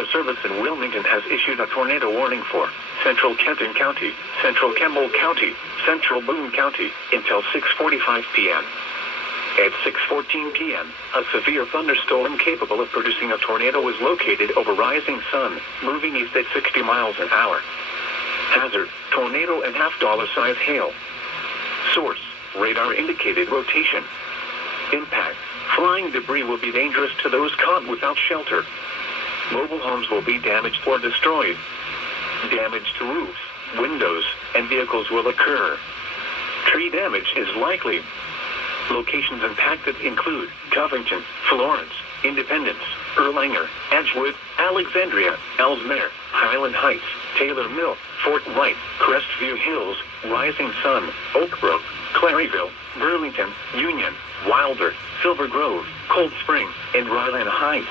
Weather Service in Wilmington has issued a tornado warning for Central Kenton County, Central Campbell County, Central Boone County until 6:45 p.m. At 6:14 p.m., a severe thunderstorm capable of producing a tornado was located over Rising Sun, moving east at 60 miles an hour. Hazard, tornado and half-dollar-size hail. Source, radar indicated rotation. Impact, flying debris will be dangerous to those caught without shelter. Mobile homes will be damaged or destroyed. Damage to roofs, windows, and vehicles will occur. Tree damage is likely. Locations impacted include Covington, Florence, Independence, Erlanger, Edgewood, Alexandria, Ellesmere, Highland Heights, Taylor Mill, Fort Wright, Crestview Hills, Rising Sun, Oak Brook, Claryville, Burlington, Union, Wilder, Silver Grove, Cold Spring, and Ryland Heights.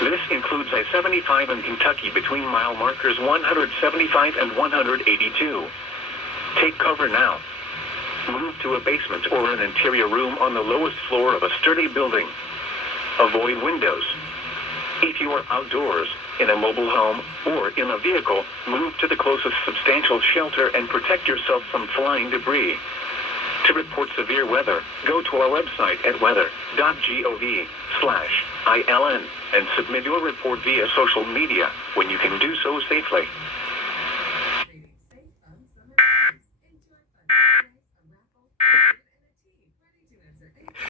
This includes I-75 in Kentucky between mile markers 175 and 182. Take cover now. Move to a basement or an interior room on the lowest floor of a sturdy building. Avoid windows. If you are outdoors, in a mobile home, or in a vehicle, move to the closest substantial shelter and protect yourself from flying debris. To report severe weather, go to our website at weather.gov/ILN and submit your report via social media when you can do so safely.